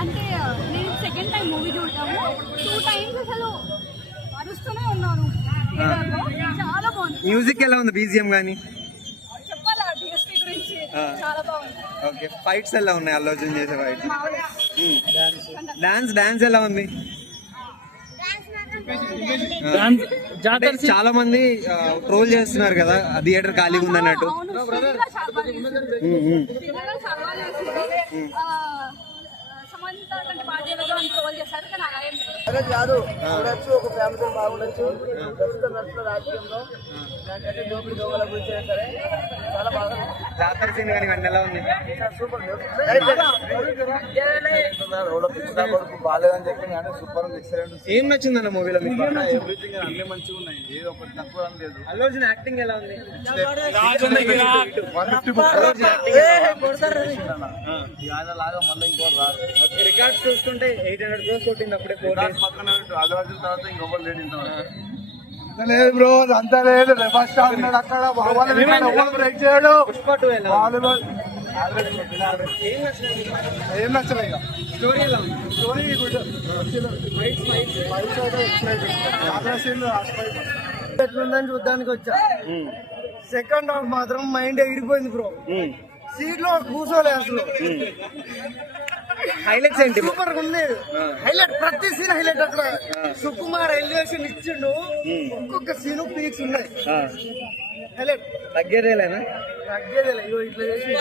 అంటే నేను second time movie చూడటము 2 times అసలు అరుస్తూనే ఉన్నాను థియేటర్లో. చాలా బాగుంది. మ్యూజిక్ ఎలా ఉంది, బీజిఎం కానీ? చెప్పాలా డిఎస్పీ గురించి? చాలా బాగుంది. ఓకే, ఫైట్స్ ఎలా ఉన్నాయి, అల్లు అర్జున్ చేసే ఫైట్స్? డాన్స్ ఎలా ఉంది? అంటే చాలా మంది ట్రోల్ చేస్తున్నారు కదా, థియేటర్ ఖాళీగా ఉంది అన్నట్టు. కాదు చూడొచ్చు, ఒక ఫ్యామిలీ బాగుండొచ్చు. ప్రస్తుతం రాజకీయంలో దోపిడీ దోగల గురించి సరే చాలా బాగా జాతర సీన్ కానీ ఇవన్నీ ఎలా ఉంది? సూపర్ బాగాలేదని చెప్పి కానీ సూపర్ ఎక్సలెంట్. ఏం నచ్చిందన్న మూవీలో మీకు? ఎవ్రీథింగ్ అన్ని మంచిగా ఉన్నాయి, ఏదో ఒకటి తక్కువ లేదు. అల్లు అర్జున్ యాక్టింగ్ ఎలా ఉంది? ఆయన లాగా మళ్ళీ ఇంకో రాదు. రికార్డ్స్ చూస్తుంటే 800 crores కొట్టింది అప్పుడే. పక్కన అల్లు అర్జున్ తర్వాత ఇంకొకరు లేడు ఇంతవరకు. లేదు బ్రో, అంతా లేదు. రెబల్ స్టార్ ఉన్నాడు అక్కడ, బ్రేక్ చేయడు. ఏం నచ్చలే. స్టోరీ ఎలా ఉంది? స్టోరీ ఎట్లుందని చూడ్డానికి వచ్చా. సెకండ్ హాఫ్ మాత్రం మైండ్ ఎగిరిపోయింది బ్రో. సీట్ లో కూర్చోలే అసలు. హైలైట్స్ ఏంటి? సూపర్ ఉంది. హైలైట్ ప్రతి సీన్ హైలైట్. అక్కడ సుకుమార్ ఎలివేషన్ ఇచ్చిండు. ఒక్కొక్క సీన్ పీక్స్ ఉన్నాయి. హైలైట్ తగ్గేదేలేనా? తగ్గేదేలే. ఇట్లా చేసి